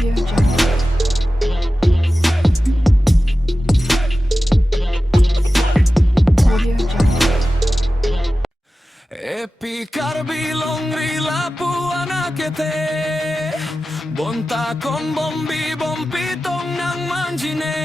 Audio Jungle. Audio Jungle. Epikar bilong rilapu anakete Bonta kon bombi bompitong nang manjine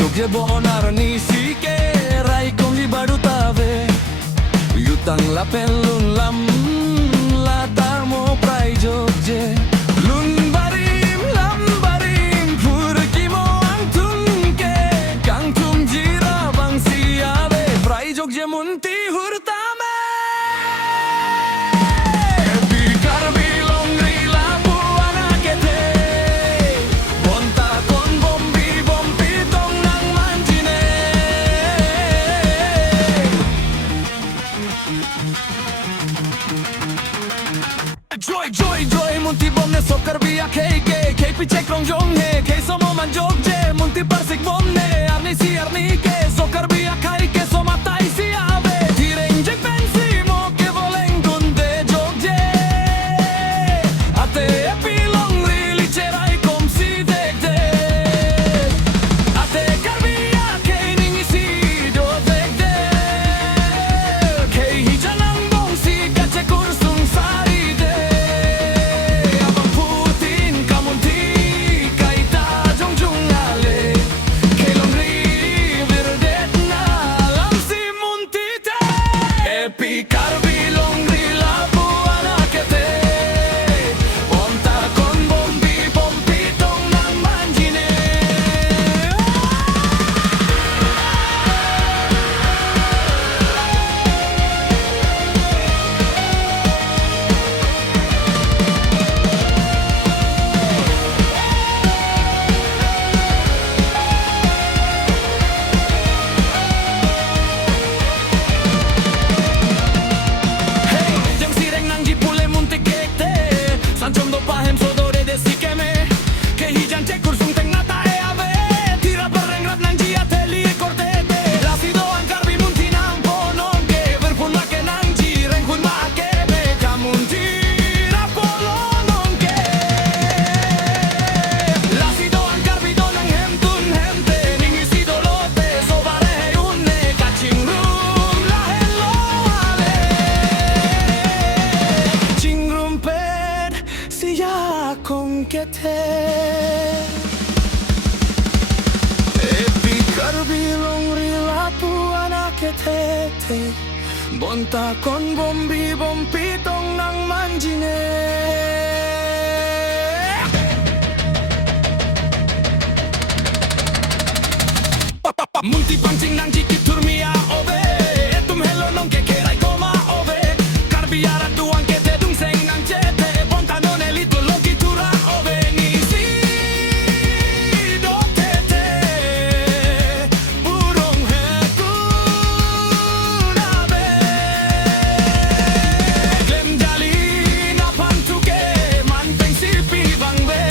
Jogje bonar ni sike rai kong di badutave Yutang la pelun lam lata mo prai Jogje Lun barim lam barim purki mo ang tunke Kang tum jira bang siave prai Jogje munti hurtame Epikar bilong rilapu anakete Bonta kon bombi bompitong nang manjine Joy joy joy munti bomne sokar biya kei piche krong jong he kei somo man jogje munti parsik bomne arni ke sokar biya kai ke somatai si ave tireng jek pensi mo ke voleng kunde jogje ate epilong rili cerai kom si dekde ate karbiya kei ningi si do dekde kei hijanang bong si kache kursung sari de abang putin kamunti kaita jong jong ale kei long ri virdet na lam si munti te epikar bilong ri lapu anakete Bonta kon bombi bompitong nang manjine Hey, jam sireng nang jipule muntik kekte Sancom do pahem sodore de sikeme Ke hijan cek kursung teng nata e ave Tira berengrat nang jia teli e kortete Lasido angkarbi munti nang ponong ke Verpun make nang jireng kun make be Kamunti rapolonong ke Lasido angkarbi do nang hemtun hemte Ningi si dolote sobare unne Kaching room la hello ale Chingrumpet siya kong kete Epikar bilong rilapu anakete Bonta kon bombi bompitong nang manjine Munti pancing nang jikit turmia ove Etum hello nong ke kerai koma ove Karbiara tuang kete dung seng nang chete Bonta non elito loki tura ove Nisi do tete Burong hekunabe Glem jali na pantuke Manteng sipi bangbe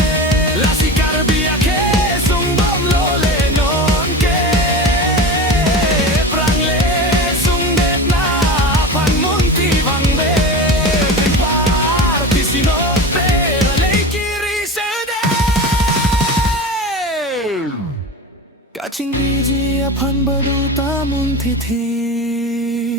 Lasi karbia ke sung bom lole non ke Prang le sung det na pan munti bangbe Parti sinope lei kiri sede Kaching riji apan baduta munti thi